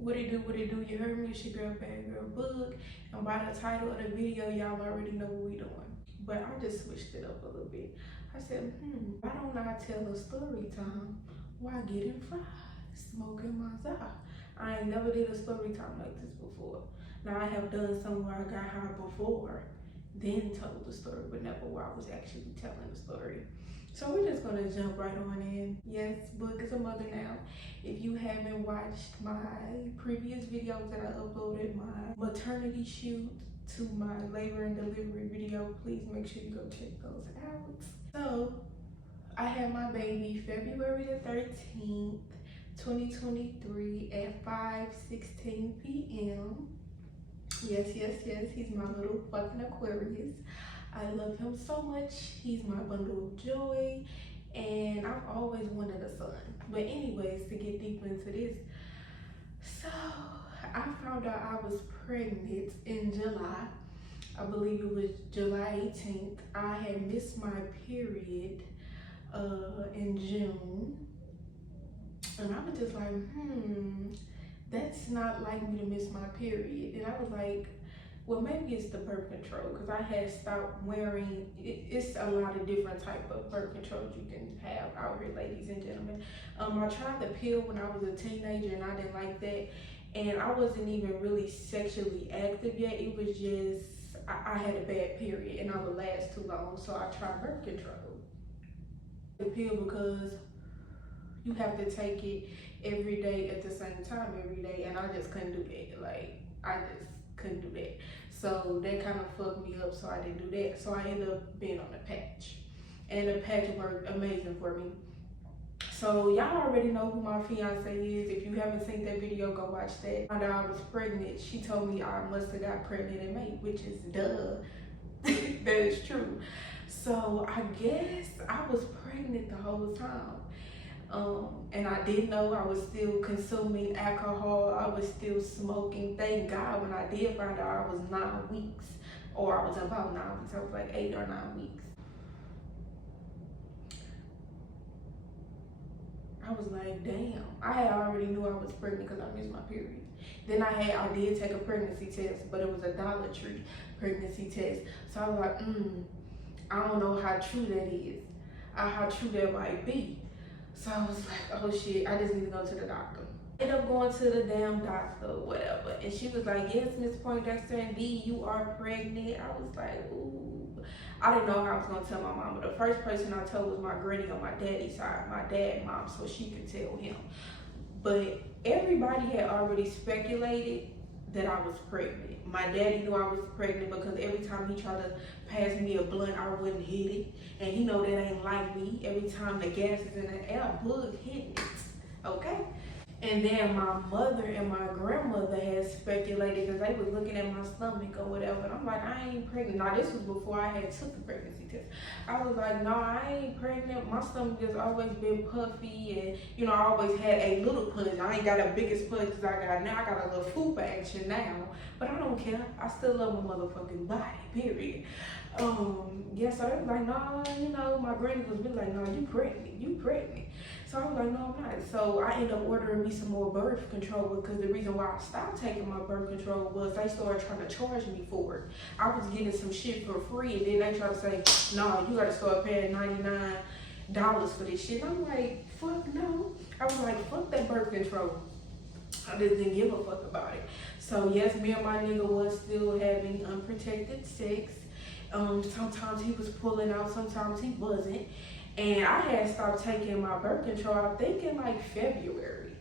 What it do, what it do, you heard me, it's your girl Bad Girl Book, and by the title of the video, y'all already know what we doing. But I just switched it up a little bit. I said, why don't I tell a story time while getting fried, smoking my za? I ain't never did a story time like this before. Now I have done some where I got high before, then told the story, but never where I was actually telling the story. So we're just gonna jump right on in. Yes, Book is a mother now. If you haven't watched my previous videos that I uploaded, my maternity shoot to my labor and delivery video, please make sure you go check those out. So I had my baby February the 13th, 2023 at 5:16 p.m. Yes, he's my little fucking Aquarius. I love him so much. He's my bundle of joy, and I've always wanted a son. But anyways, to get deep into this, so I found out I was pregnant in July. I believe it was July 18th. I had missed my period in June, and I was just like, that's not like me to miss my period. And I was like, well, maybe it's the birth control, because I had stopped wearing it's a lot of different type of birth controls you can have out here, ladies and gentlemen. I tried the pill when I was a teenager, and I didn't like that, and I wasn't even really sexually active yet. It was just I had a bad period and I would last too long, so I tried birth control. The pill, because you have to take it every day at the same time every day, and I just couldn't do that. Like, I just couldn't do that. So that kind of fucked me up, so I didn't do that. So I ended up being on the patch, and the patch worked amazing for me. So y'all already know who my fiance is. If you haven't seen that video, go watch that. Found out I was pregnant. She told me I must have got pregnant in May, which is duh. That is true. So I guess I was pregnant the whole time. And I didn't know I was still consuming alcohol. I was still smoking. Thank God when I did find out I was 9 weeks, or I was about 9 weeks. I was like 8 or 9 weeks. I was like, damn. I had already knew I was pregnant because I missed my period. Then I did take a pregnancy test, but it was a Dollar Tree pregnancy test. So I was like, I don't know how true that is, how true that might be. So I was like, oh shit, I just need to go to the doctor. Ended up going to the damn doctor or whatever. And she was like, yes, Miss Poindexter, indeed, you are pregnant. I was like, ooh. I didn't know how I was going to tell my mama. The first person I told was my granny on my daddy's side, my dad's mom, so she could tell him. But everybody had already speculated that I was pregnant. My daddy knew I was pregnant because every time he tried to pass me a blunt, I wouldn't hit it. And he know that ain't like me. Every time the gas is in the air, Bug hitting it, okay? And then my mother and my grandmother had speculated because they was looking at my stomach or whatever. And I'm like, I ain't pregnant. Now, this was before I had took the pregnancy test. I was like, no, I ain't pregnant. My stomach has always been puffy. And, you know, I always had a little pudge. I ain't got the biggest pudge as I got now. I got a little fupa action now. But I don't care. I still love my motherfucking body, period. Yeah, so they was like, no, you know, my granny was really like, no, you pregnant. So I was like, no, I'm not. So I ended up ordering me some more birth control, because the reason why I stopped taking my birth control was they started trying to charge me for it. I was getting some shit for free, and then they tried to say, no, you gotta start paying $99 for this shit. And I'm like, fuck no. I was like, fuck that birth control. I just didn't give a fuck about it. So yes, me and my nigga was still having unprotected sex. Sometimes he was pulling out, sometimes he wasn't. And I had stopped taking my birth control, I think in like February.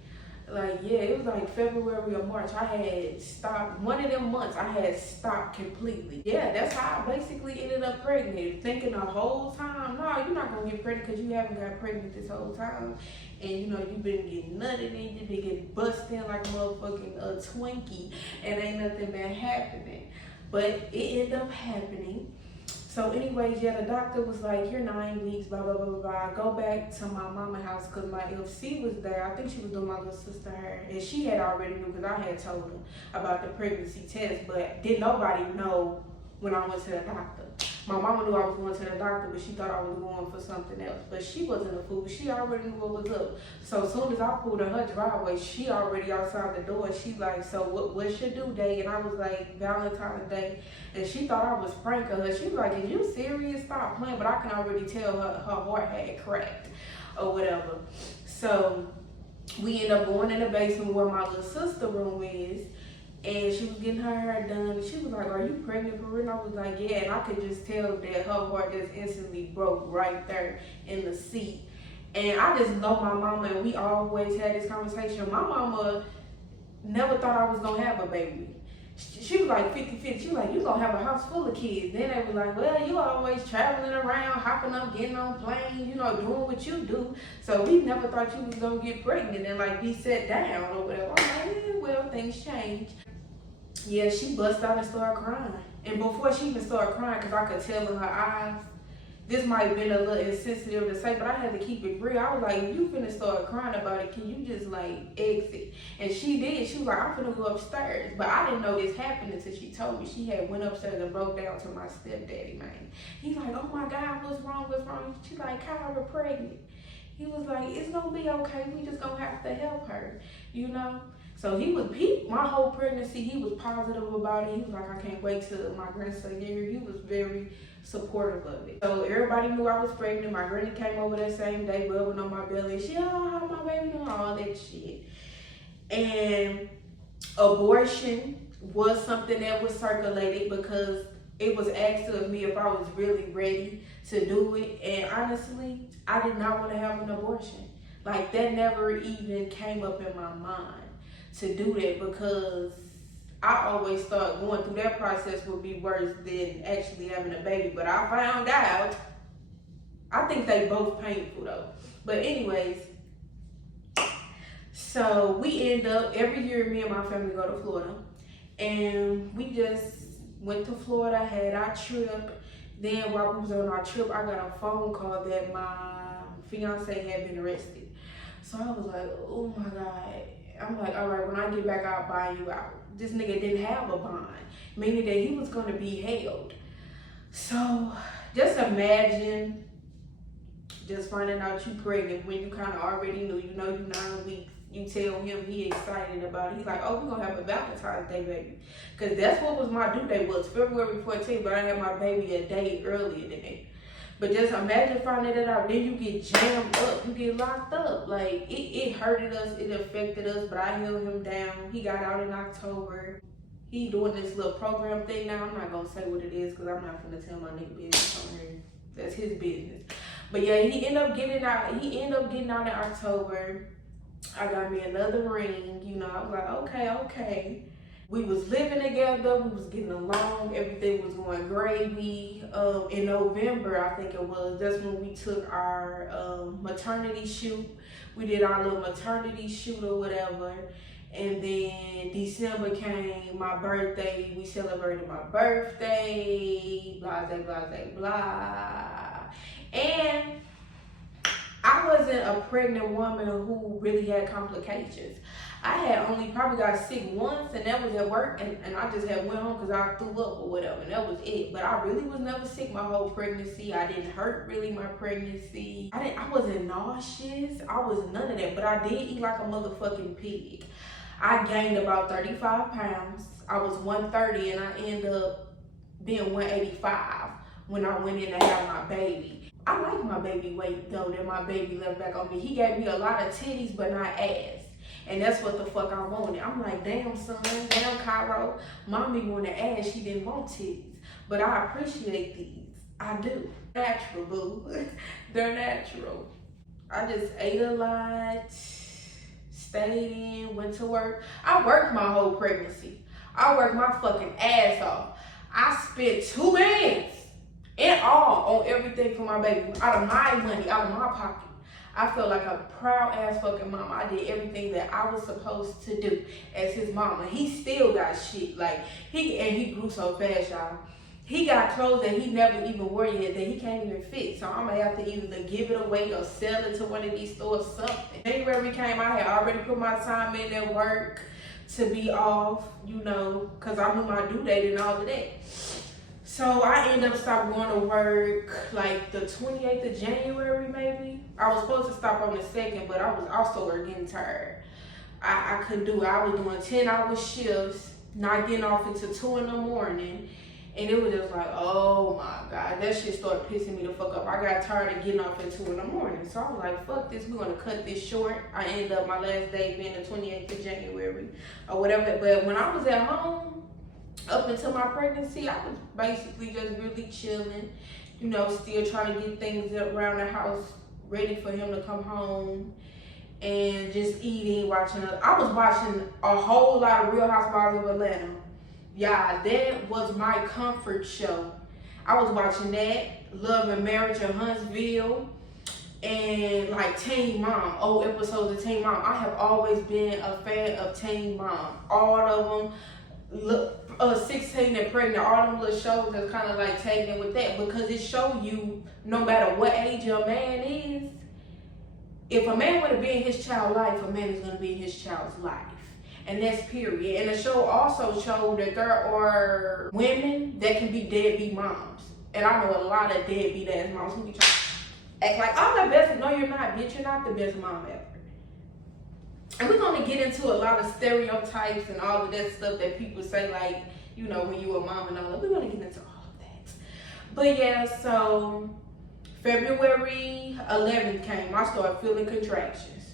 Like, yeah, it was like February or March. I had stopped, one of them months I had stopped completely. Yeah, that's how I basically ended up pregnant. Thinking the whole time, no, you're not gonna get pregnant because you haven't got pregnant this whole time. And you know, you've been getting nutted in, you've been getting busted in like a motherfucking Twinkie, and ain't nothing been happening. But it ended up happening. So anyways, yeah, the doctor was like, you're 9 weeks, blah, blah, blah, blah, blah. Go back to my mama's house because my LC was there. I think she was doing my little sister hair. And she had already knew because I had told her about the pregnancy test. But didn't nobody know when I went to the doctor. My mama knew I was going to the doctor, but she thought I was going for something else. But she wasn't a fool. She already knew what was up. So as soon as I pulled in her driveway, she already outside the door. She like, so what's your due date? And I was like, Valentine's Day. And she thought I was pranking her. She was like, are you serious? Stop playing. But I can already tell her heart had cracked or whatever. So we ended up going in the basement where my little sister room is. And she was getting her hair done, and she was like, are you pregnant for real? And I was like, yeah. And I could just tell that her heart just instantly broke right there in the seat. And I just know my mama, and we always had this conversation. My mama never thought I was going to have a baby. She was like 50-50. She was like, you going to have a house full of kids. Then they was like, well, you always traveling around, hopping up, getting on planes, you know, doing what you do. So we never thought you was going to get pregnant and like be set down or whatever. I'm like, yeah, well, things change. Yeah, she bust out and started crying. And before she even started crying, because I could tell in her eyes, this might have been a little insensitive to say, but I had to keep it real. I was like, if you finna start crying about it, can you just like exit? And she did. She was like, I'm finna go upstairs. But I didn't know this happened until she told me. She had went upstairs and broke down to my stepdaddy, man. He's like, oh my God, what's wrong? What's wrong? She's like, Kyle, we're pregnant. He was like, it's gonna be okay. We just gonna have to help her, you know? So my whole pregnancy, he was positive about it. He was like, I can't wait till my grandson get here. He was very supportive of it. So everybody knew I was pregnant. My granny came over that same day, rubbing on my belly. She, oh, how my baby doing? All that shit. And abortion was something that was circulated because it was asked of me if I was really ready to do it. And honestly, I did not want to have an abortion. Like, that never even came up in my mind to do that, because I always thought going through that process would be worse than actually having a baby. But I found out, I think they both painful though. But anyways, so we end up, every year me and my family go to Florida. And we just went to Florida, had our trip. Then while we was on our trip, I got a phone call that my fiance had been arrested. So I was like, oh my God. I'm like, all right, when I get back, I'll buy you out. This nigga didn't have a bond, meaning that he was gonna be held. So just imagine just finding out you pregnant when you kind of already knew, you know, you 9 weeks. You tell him, he excited about it. He's like, oh, we're gonna have a Valentine's Day baby. Cause that's what was my due date, was February 14th, but I had my baby a day earlier than that. But just imagine finding it out, then you get jammed up, you get locked up. Like, it hurted us, it affected us, but I held him down. He got out in October. He doing this little program thing now. I'm not gonna say what it is, because I'm not gonna tell my nigga business on here. That's his business. But yeah, he ended up getting out in October. I got me another ring, you know. I was like, okay. We was living together, we was getting along, everything was going gravy. In November, I think it was, that's when we took our maternity shoot. We did our little maternity shoot or whatever. And then December came, my birthday, we celebrated my birthday, blah, blah, blah, blah. And I wasn't a pregnant woman who really had complications. I had only probably got sick once, and that was at work, and I just had went home because I threw up or whatever, and that was it. But I really was never sick my whole pregnancy. I didn't hurt really my pregnancy. I wasn't nauseous. I was none of that, but I did eat like a motherfucking pig. I gained about 35 pounds. I was 130, and I ended up being 185 when I went in to have my baby. I like my baby weight though that my baby left back on me. He gave me a lot of titties, but not ass. And that's what the fuck I wanted. I'm like, damn son, damn Cairo. Mommy wanted ass, she didn't want titties. But I appreciate these. I do. Natural, boo. They're natural. I just ate a lot, stayed in, went to work. I worked my whole pregnancy. I worked my fucking ass off. I spent 2 months in all on everything for my baby. Out of my money, out of my pocket. I felt like a proud ass fucking mama. I did everything that I was supposed to do as his mama. He still got shit. Like, he grew so fast, y'all. He got clothes that he never even wore yet that he can't even fit. So I'm gonna have to either give it away or sell it to one of these stores, something. January came, I had already put my time in at work to be off, you know, because I knew my due date and all of that. So I ended up stopped going to work like the 28th of January, maybe. I was supposed to stop on the 2nd, but I was also getting tired. I couldn't do it. I was doing 10-hour shifts, not getting off until 2 in the morning. And it was just like, oh my God, that shit started pissing me the fuck up. I got tired of getting off at 2 in the morning. So I was like, fuck this, we're gonna cut this short. I ended up my last day being the 28th of January or whatever. But when I was at home, up until my pregnancy, I was basically just really chilling, you know, still trying to get things around the house ready for him to come home. And just eating, watching. I was watching a whole lot of Real Housewives of Atlanta. Yeah, that was my comfort show. I was watching that, Love and Marriage in Huntsville, and like Teen Mom, old episodes of Teen Mom. I have always been a fan of Teen Mom. All of them, 16 and Pregnant, all them little shows that's kind of like taken with that, because it show you no matter what age your man is, if a man want to be in his child's life, a man is going to be in his child's life. And that's period. And the show also showed that there are women that can be deadbeat moms. And I know a lot of deadbeat ass moms who be trying to act like, I'm the best. No, you're not, bitch. You're not the best mom ever. And we're going to get into a lot of stereotypes and all of that stuff that people say, like, you know, when you a mom and all that. We're going to get into all of that. But yeah, so February 11th came, I started feeling contractions.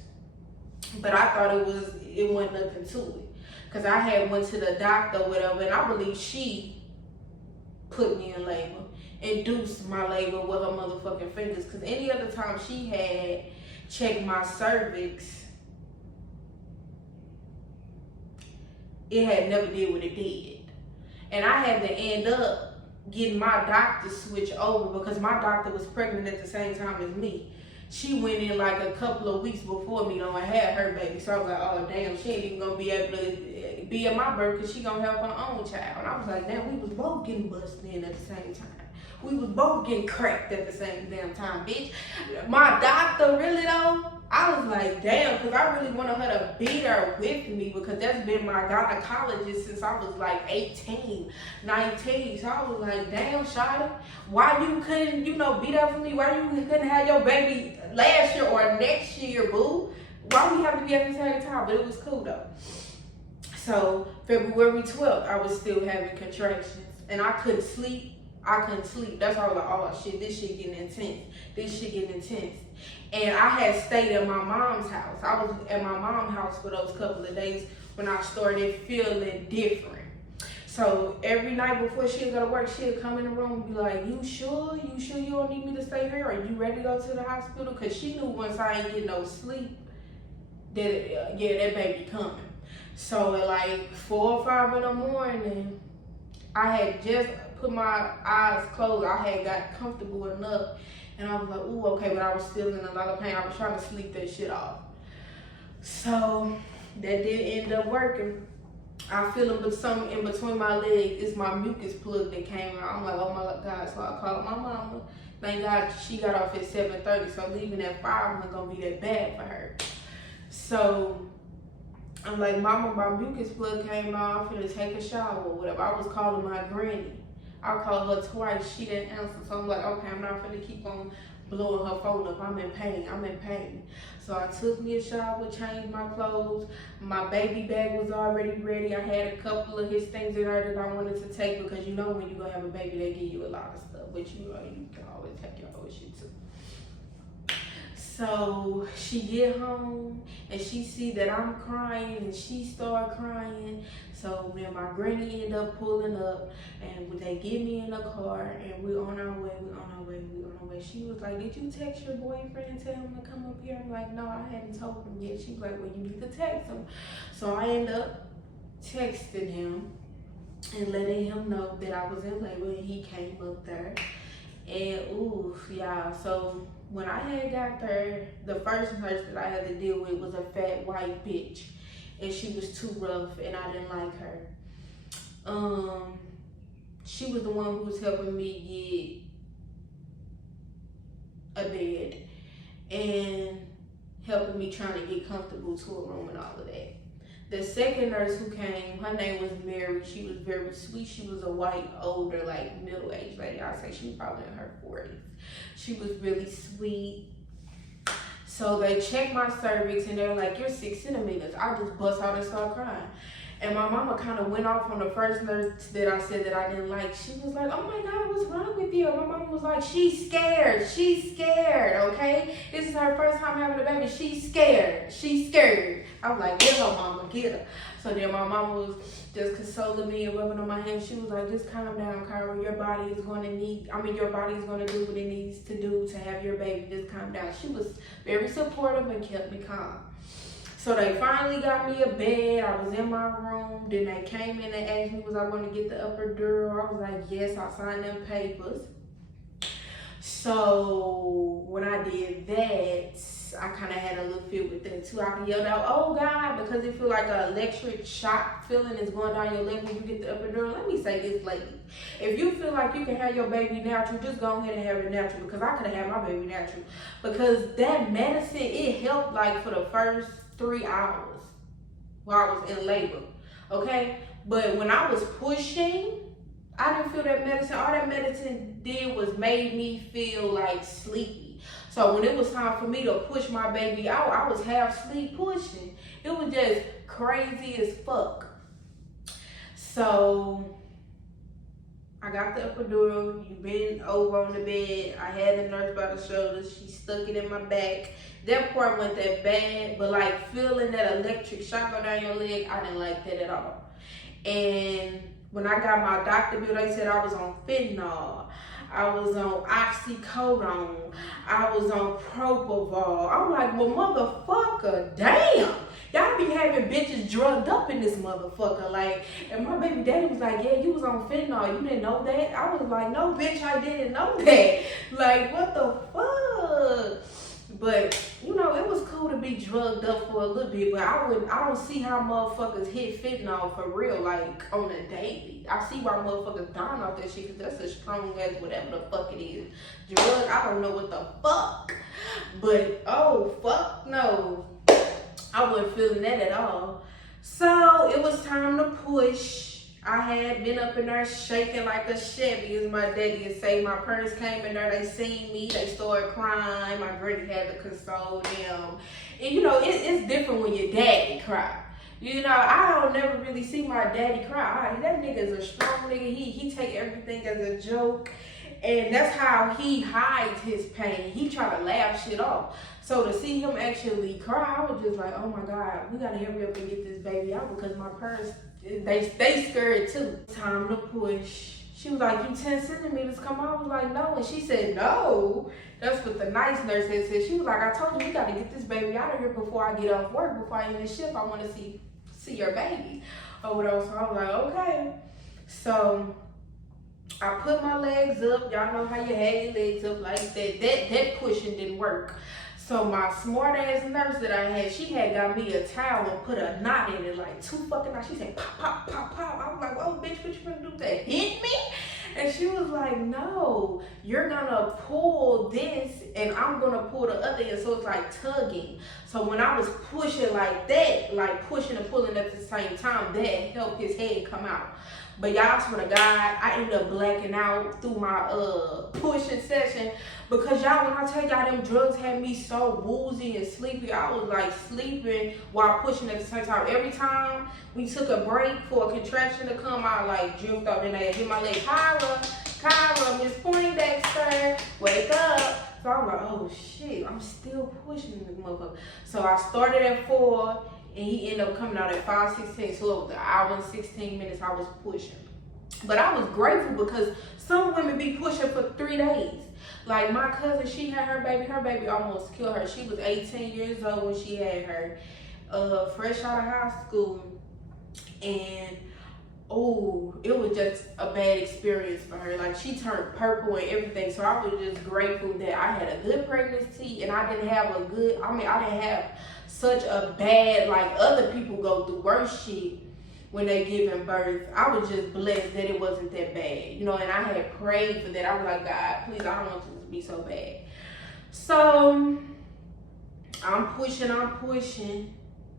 But I thought it wasn't nothing to it. Because I had went to the doctor or whatever, and I believe she put me in labor, induced my labor with her motherfucking fingers. Because any other time she had checked my cervix, it had never did what it did. And I had to end up getting my doctor switch over because my doctor was pregnant at the same time as me. She went in like a couple of weeks before me, though, and had her baby. So I was like, oh damn, she ain't even gonna be able to be at my birth because she gonna have her own child. And I was like, damn, we was both getting busted in at the same time. We was both getting cracked at the same damn time, bitch. My doctor, really though, I was like, damn, because I really wanted her to be there with me because that's been my gynecologist since I was like 18, 19. So I was like, damn, Shada, why you couldn't, you know, be there for me? Why you couldn't have your baby last year or next year, boo? Why we have to be at the same time? But it was cool though. So February 12th, I was still having contractions and I couldn't sleep. That's why I was like, oh shit, this shit getting intense. And I had stayed at my mom's house. I was at my mom's house for those couple of days when I started feeling different. So every night before she'd go to work, she'd come in the room and be like, you sure you don't need me to stay here? Are you ready to go to the hospital? Because she knew once I ain't get no sleep, that, that baby coming. So at like 4 or 5 in the morning, I had just put my eyes closed. I had got comfortable enough. And I was like, ooh, okay, but I was still in a lot of pain. I was trying to sleep that shit off. So that did end up working. I feel something in between my legs. It's my mucus plug that came out. I'm like, oh my God. So I called my mama. Thank God she got off at 7:30. So leaving at 5 wasn't going to be that bad for her. So I'm like, mama, my mucus plug came out. I'm finna take a shower or whatever. I was calling my granny. I called her twice. She didn't answer. So I'm like, okay, I'm not finna keep on blowing her phone up. I'm in pain. So I took me a shower, changed my clothes. My baby bag was already ready. I had a couple of his things in there that I wanted to take because you know when you're gonna have a baby, they give you a lot of stuff. But you know, you can always take your own shit too. So she get home and she see that I'm crying and she start crying. So then my granny ended up pulling up and they get me in the car and we on our way. She was like, did you text your boyfriend and tell him to come up here? I'm like, no, I hadn't told him yet. She was like, well, you need to text him. So I ended up texting him and letting him know that I was in labor and he came up there. And oof, y'all, so when I had got there, the first nurse that I had to deal with was a fat white bitch. And she was too rough and I didn't like her. She was the one who was helping me get a bed and helping me trying to get comfortable to a room and all of that. The second nurse who came, her name was Mary. She was very sweet. She was a white, older, like middle-aged lady. I'd say she was probably in her 40s. She was really sweet. So they checked my cervix and they're like, you're 6 centimeters. I just bust out and start crying. And my mama kind of went off on the first nurse that I said that I didn't like. She was like, oh my God, what's wrong with you? And my mama was like, she's scared. She's scared, okay? This is her first time having a baby. She's scared. She's scared. I was like, get her, mama, get her. So then my mama was just consoling me and rubbing on my hand. She was like, just calm down, Kyra. Your body is going to do what it needs to do to have your baby. Just calm down. She was very supportive and kept me calm. So they finally got me a bed. I was in my room. Then they came in and asked me was I going to get the epidural. I was like, yes, I signed them papers. So when I did that, I kind of had a little feel with that too. I yelled out, oh God, because it feel like an electric shock feeling is going down your leg when you get the epidural. Let me say this, lady. If you feel like you can have your baby natural, just go ahead and have it natural, because I could have had my baby natural. Because that medicine, it helped like for the first 3 hours while I was in labor, okay? But when I was pushing, I didn't feel that medicine. All that medicine did was made me feel like sleepy. So when it was time for me to push my baby out, I was half sleep pushing. It was just crazy as fuck. So I got the epidural. You bent over on the bed. I had the nurse by the shoulder. She stuck it in my back. That part wasn't that bad, but like feeling that electric shock go down your leg, I didn't like that at all. And when I got my doctor bill, they said I was on fentanyl. I was on oxycodone. I was on propofol. I'm like, well, motherfucker, damn. Y'all be having bitches drugged up in this motherfucker. Like, and my baby daddy was like, yeah, you was on fentanyl. You didn't know that? I was like, no, bitch, I didn't know that. Like, what the fuck? But, you know, it was cool to be drugged up for a little bit, but I don't see how motherfuckers hit fentanyl for real, like, on a daily. I see why motherfuckers dying off that shit, because that's as strong as whatever the fuck it is. Drug, I don't know what the fuck. But, oh, fuck no. I wasn't feeling that at all. So, it was time to push. I had been up in there shaking like a Chevy, as my daddy would say. My parents came in there, they seen me, they started crying. My granny had to console them. And you know, it's different when your daddy cry. You know, I don't never really see my daddy cry. That nigga is a strong nigga. He take everything as a joke. And that's how he hides his pain. He try to laugh shit off. So to see him actually cry, I was just like, oh my God, we gotta hurry up and get this baby out, because my parents, they scared too. Time to push. She was like, you 10 centimeters come on? I was like, no. And she said, no. That's what the nice nurse had said. She was like, I told you, we got to get this baby out of here before I get off work, before I end the shift. I want to see your baby. Or whatever. So I was like, okay. So I put my legs up. Y'all know how you have your legs up like that. That pushing didn't work. So my smart ass nurse that I had, she had got me a towel and put a knot in it, like 2 fucking knots. She said, pop, pop, pop, pop. I was like, oh, bitch, what you gonna do? That hit me? And she was like, no, you're gonna pull this and I'm gonna pull the other end. So it's like tugging. So when I was pushing like that, like pushing and pulling at the same time, that helped his head come out. But y'all, swear to God, I ended up blacking out through my pushing session, because y'all, when I tell y'all them drugs had me so woozy and sleepy, I was like sleeping while pushing at the same time. Every time we took a break for a contraction to come, I like drift up and I hit my leg, Kyra, Miss Poindexter, wake up. So I'm like, oh shit, I'm still pushing this motherfucker. So I started at 4. And he ended up coming out at 5:16, so it was an hour and 16 minutes I was pushing. But I was grateful, because some women be pushing for 3 days. Like my cousin, she had her baby almost killed her. She was 18 years old when she had her, fresh out of high school. And oh, it was just a bad experience for her. Like she turned purple and everything. So I was just grateful that I had a good pregnancy, and I didn't have I didn't have such a bad, like other people go through worse shit when they giving birth. I was just blessed that it wasn't that bad, you know, and I had prayed for that. I was like, God, please, I don't want this to be so bad. So I'm pushing.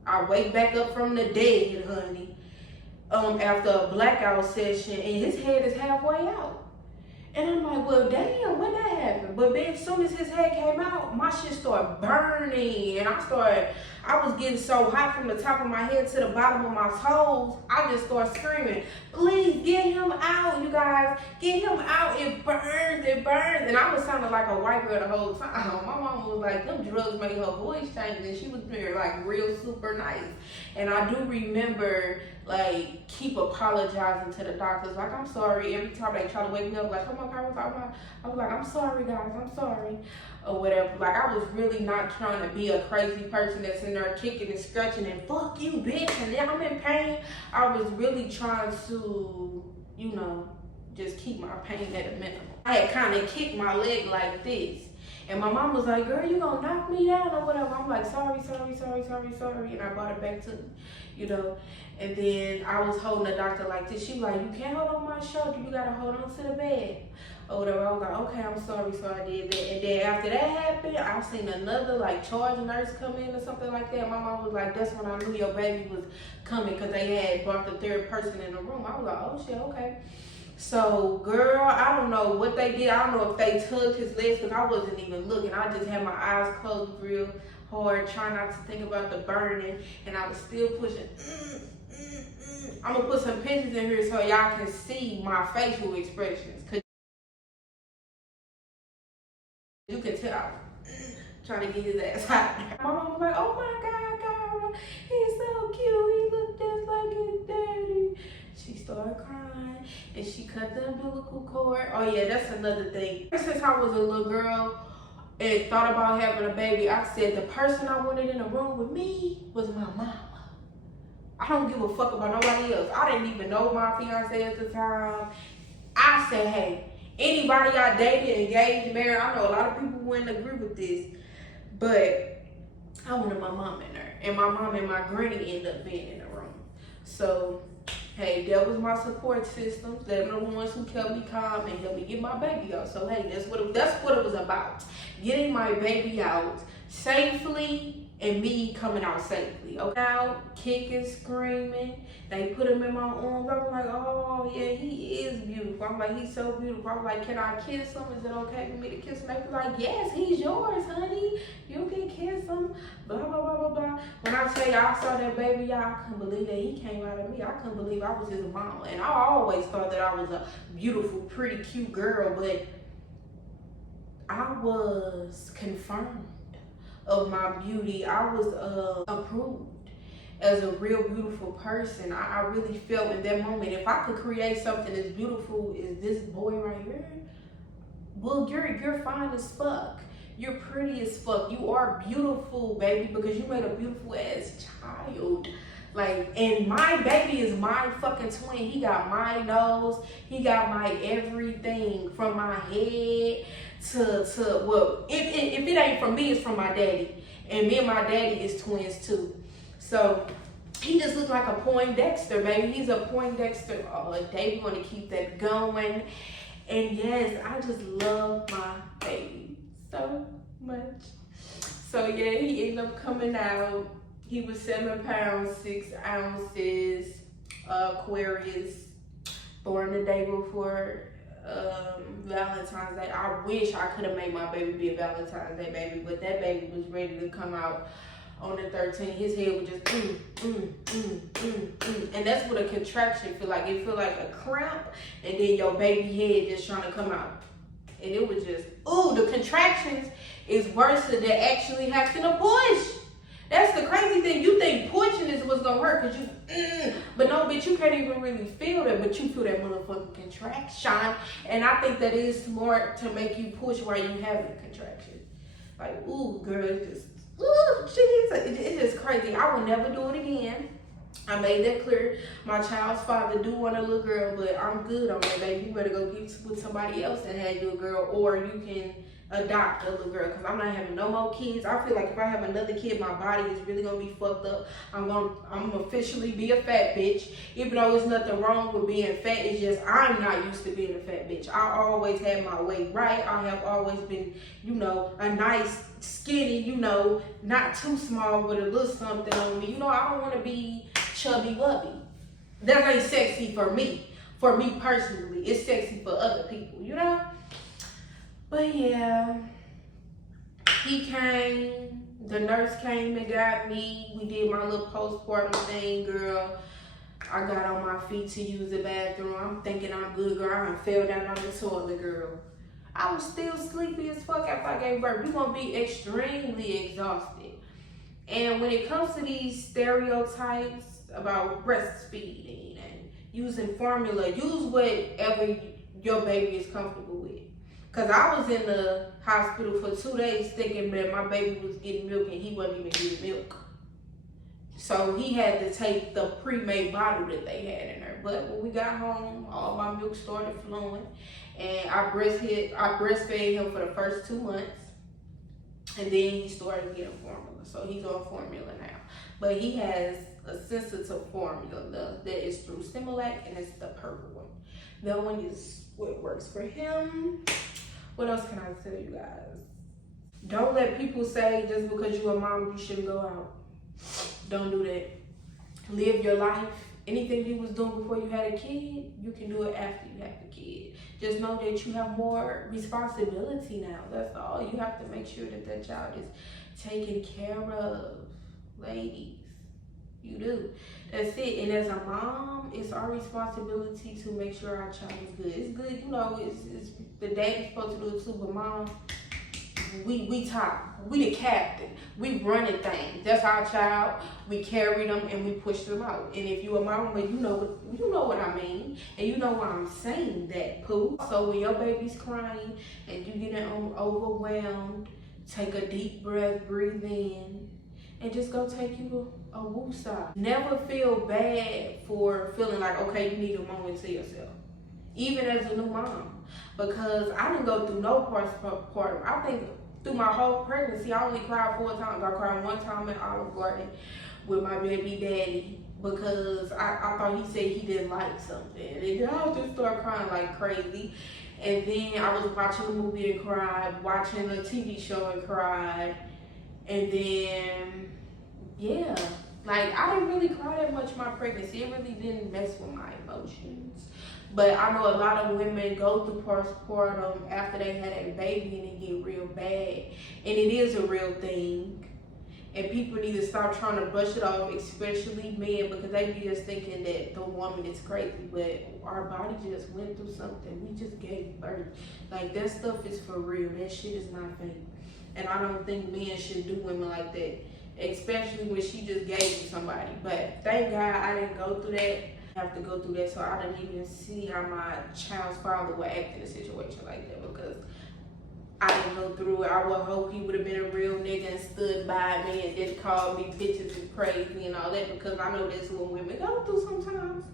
I wake back up from the dead, honey, after a blackout session, and his head is halfway out. And I'm like, well, damn, when that happened? But then as soon as his head came out, my shit started burning. And I was getting so hot from the top of my head to the bottom of my toes. I just started screaming, please get him out, you guys. Get him out, it burns, it burns. And I was sounding like a white girl the whole time. My mom was like, them drugs made her voice change. And she was being like real super nice. And I do remember like keep apologizing to the doctors, like I'm sorry every time they try to wake me up, like oh my god, I was like I'm sorry guys, I'm sorry, or whatever. Like I was really not trying to be a crazy person that's in there kicking and scratching and fuck you bitch and then I'm in pain. I was really trying to, you know, just keep my pain at a minimum. I had kind of kicked my leg like this. And my mom was like, girl, you gonna knock me down or whatever. I'm like, sorry. And I brought it back to me, you know. And then I was holding the doctor like this. She was like, you can't hold on my shoulder. You gotta hold on to the bed or whatever. I was like, okay, I'm sorry. So I did that. And then after that happened, I seen another like charge nurse come in or something like that. My mom was like, that's when I knew your baby was coming because they had brought the third person in the room. I was like, oh shit, okay. So, girl, I don't know what they did. I don't know if they tugged his legs because I wasn't even looking. I just had my eyes closed real hard, trying not to think about the burning, and I was still pushing. I'm going to put some pictures in here so y'all can see my facial expressions. Because you can tell I was trying to get his ass hot. My mom was like, oh my God, Kyra, he's so cute. He looked just like his daddy. She started crying and she cut the umbilical cord. Oh yeah, that's another thing. Since I was a little girl and thought about having a baby, I said the person I wanted in the room with me was my mama. I don't give a fuck about nobody else. I didn't even know my fiance at the time. I said, hey, anybody I dated, engaged, married, I know a lot of people wouldn't agree with this, but I wanted my mom in there. And my mom and my granny ended up being in the room. So, hey, that was my support system. They were the ones who kept me calm and helped me get my baby out. So, hey, that's what it was about. Getting my baby out safely and me coming out safely. Okay, out, kicking, screaming. They put him in my arms. I was like, oh, yeah, he is beautiful. I'm like, he's so beautiful. I was like, can I kiss him? Is it okay for me to kiss him? They was like, yes, he's yours, honey. You can kiss him. Blah, blah, blah, blah, blah. When I tell you I saw that baby, y'all, I couldn't believe that he came out of me. I couldn't believe I was his mama. And I always thought that I was a beautiful, pretty, cute girl, but I was confirmed of my beauty. I was approved as a real beautiful person. I really felt in that moment, if I could create something as beautiful as this boy right here, well, you're fine as fuck. You're pretty as fuck. You are beautiful, baby, because you made a beautiful ass child. Like, and my baby is my fucking twin. He got my nose. He got my everything from my head to well, if it ain't from me, it's from my daddy. And me and my daddy is twins too. So he just looks like a Poindexter, baby. He's a Poindexter. Oh, Dave, want to keep that going. And yes, I just love my baby so much. So yeah, he ended up coming out. He was 7 pounds, 6 ounces, Aquarius, born the day before Valentine's Day. I wish I could have made my baby be a Valentine's Day baby, but that baby was ready to come out on the 13th. His head was just and that's what a contraction feel like. It feel like a cramp, and then your baby head just trying to come out. And it was just, ooh, the contractions is worse than actually having to push. That's the crazy thing. You think pushing is what's gonna hurt because you, but no, bitch, you can't even really feel that, but you feel that motherfucking contraction. And I think that is smart to make you push while you having a contraction. Like, ooh, girl, it's just, ooh, jeez, it's just crazy. I would never do it again. I made that clear. My child's father do want a little girl, but I'm good on that, baby. You better go get with somebody else and have you a girl, or you can adopt a little girl, because I'm not having no more kids. I feel like if I have another kid, my body is really gonna be fucked up. I'm gonna officially be a fat bitch, even though there's nothing wrong with being fat. It's just I'm not used to being a fat bitch. I always had my weight right. I have always been, you know, a nice skinny, you know, not too small with a little something on me. You know, I don't want to be chubby wubby. That ain't sexy for me. For me personally, it's sexy for other people, you know. But yeah, he came, the nurse came and got me. We did my little postpartum thing, girl. I got on my feet to use the bathroom. I'm thinking I'm good, girl. I fell down on the toilet, girl. I was still sleepy as fuck after I gave birth. You're gonna be extremely exhausted. And when it comes to these stereotypes about breastfeeding and using formula, use whatever your baby is comfortable with. Cause I was in the hospital for 2 days thinking that my baby was getting milk and he wasn't even getting milk. So he had to take the pre-made bottle that they had in there. But when we got home, all my milk started flowing, and I breastfed him for the first 2 months, and then he started getting formula. So he's on formula now. But he has a sensitive formula that is through Similac, and it's the purple one. That one is what works for him. What else can I tell you guys? Don't let people say just because you're a mom, you shouldn't go out. Don't do that. Live your life. Anything you was doing before you had a kid, you can do it after you have a kid. Just know that you have more responsibility now. That's all. You have to make sure that that child is taken care of. Ladies, you do. That's it. And as a mom, it's our responsibility to make sure our child is good. It's good, you know, it's the daddy's supposed to do it too, but mom, we top. We the captain. We running things. That's our child. We carry them and we push them out. And if you a mom, but you know what I mean, and you know why I'm saying that, poo. So when your baby's crying and you getting overwhelmed, take a deep breath, breathe in, and just go take you a woosah. Never feel bad for feeling like, okay, you need a moment to yourself, even as a new mom. Because I didn't go through no postpartum. I think through my whole pregnancy, I only cried 4 times. I cried 1 time in Olive Garden with my baby daddy because I thought he said he didn't like something. And I just started crying like crazy. And then I was watching a movie and cried, watching a TV show and cried. And then, yeah, like I didn't really cry that much my pregnancy. It really didn't mess with my emotions. But I know a lot of women go through postpartum after they had a baby and it get real bad. And it is a real thing. And people need to stop trying to brush it off, especially men, because they be just thinking that the woman is crazy. But our body just went through something. We just gave birth. Like, that stuff is for real. That shit is not fake. And I don't think men should do women like that, especially when she just gave you somebody. But thank God I didn't go through that. Have to go through that, so I didn't even see how my child's father would act in a situation like that, because I didn't go through it. I would hope he would have been a real nigga and stood by me and didn't call me bitches and crazy and all that, because I know that's what women go through sometimes.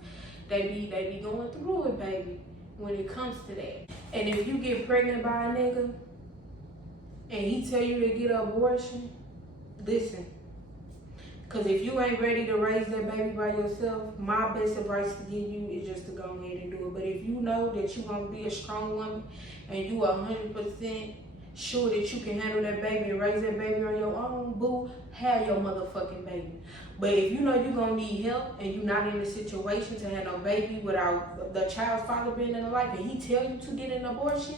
They be going through it, baby, when it comes to that. And if you get pregnant by a nigga and he tell you to get an abortion, listen. Because if you ain't ready to raise that baby by yourself, my best advice to give you is just to go ahead and do it. But if you know that you're going to be a strong woman and you are 100% sure that you can handle that baby and raise that baby on your own, boo, have your motherfucking baby. But if you know you're going to need help and you're not in a situation to have no baby without the child's father being in the life and he tell you to get an abortion,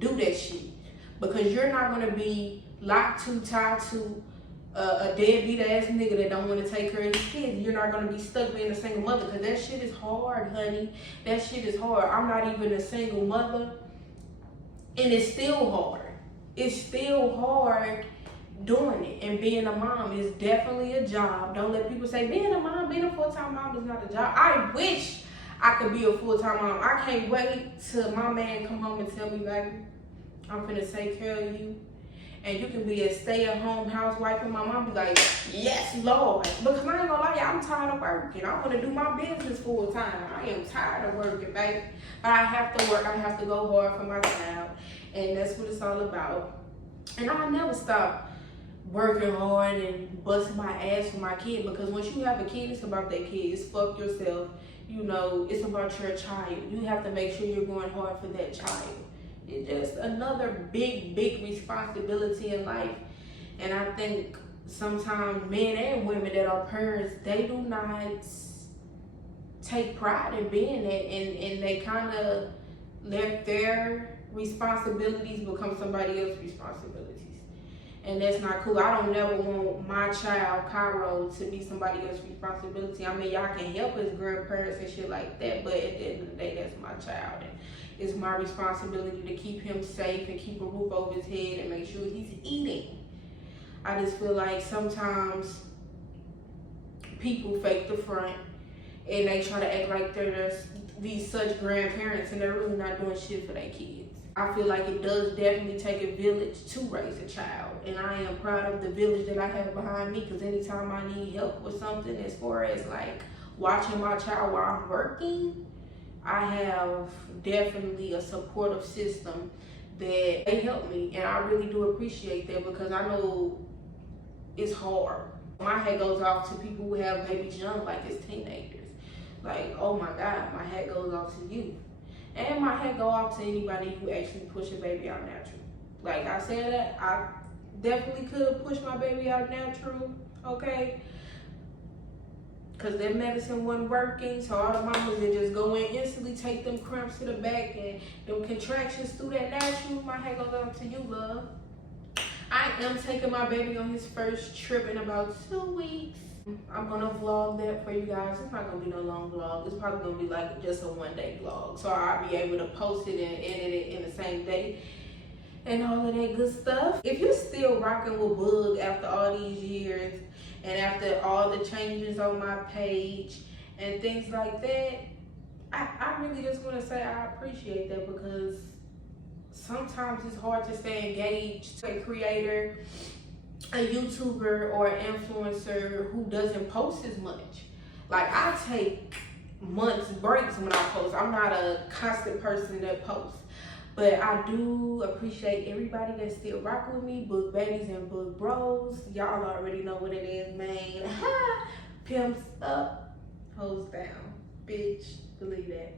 do that shit. Because you're not going to be locked to, tied to a deadbeat ass nigga that don't want to take care of his kids. You're not going to be stuck being a single mother, because that shit is hard, honey. That shit is hard. I'm not even a single mother, and it's still hard. It's still hard doing it. And being a mom is definitely a job. Don't let people say being a mom, being a full-time mom is not a job. I wish I could be a full-time mom. I can't wait till my man come home and tell me, baby, I'm finna take care of you. and you can be a stay-at-home housewife, and my mom be like, yes, Lord. Because I ain't gonna lie, y'all, I'm tired of working. I want to do my business full time. I am tired of working, baby. But I have to work. I have to go hard for my child. And that's what it's all about. And I never stop working hard and busting my ass for my kid, because once you have a kid, it's about that kid. It's fuck yourself. You know, it's about your child. You have to make sure you're going hard for that child. It's just another big responsibility in life. And I think sometimes men and women that are parents, they do not take pride in being that, and they kind of let their responsibilities become somebody else's responsibilities. And that's not cool. I don't never want my child, Cairo, to be somebody else's responsibility. I mean, y'all can help as grandparents and shit like that, but at the end of the day, that's my child. And it's my responsibility to keep him safe and keep a roof over his head and make sure he's eating. I just feel like sometimes people fake the front and they try to act like they're these such grandparents, and they're really not doing shit for their kids. I feel like it does definitely take a village to raise a child, and I am proud of the village that I have behind me, because anytime I need help with something as far as like watching my child while I'm working, I have definitely a supportive system that they help me, and I really do appreciate that, because I know it's hard. My hat goes off to people who have babies young, like it's teenagers. Like, oh my God, my hat goes off to you. And my hat go off to anybody who actually push a baby out natural. Like I said, that I definitely could have pushed my baby out natural, okay? Because their medicine wasn't working, so all the mamas that just go in instantly, take them cramps to the back and them contractions through that natural. My hat goes off to you, love. I am taking my baby on his first trip in about 2 weeks. I'm gonna vlog that for you guys. It's not gonna be no long vlog. It's probably gonna be like just a one-day vlog. So I'll be able to post it and edit it in the same day and all of that good stuff. If you're still rocking with Bug after all these years and after all the changes on my page and things like that, I really just wanna say I appreciate that, because sometimes it's hard to stay engaged to a creator, a YouTuber or an influencer who doesn't post as much. Like, I take months breaks when I post. I'm not a constant person that posts, but I do appreciate everybody that's still rocking with me. Book babies and book bros, y'all already know what it is, man. Pimps up, hoes down, bitch, believe that.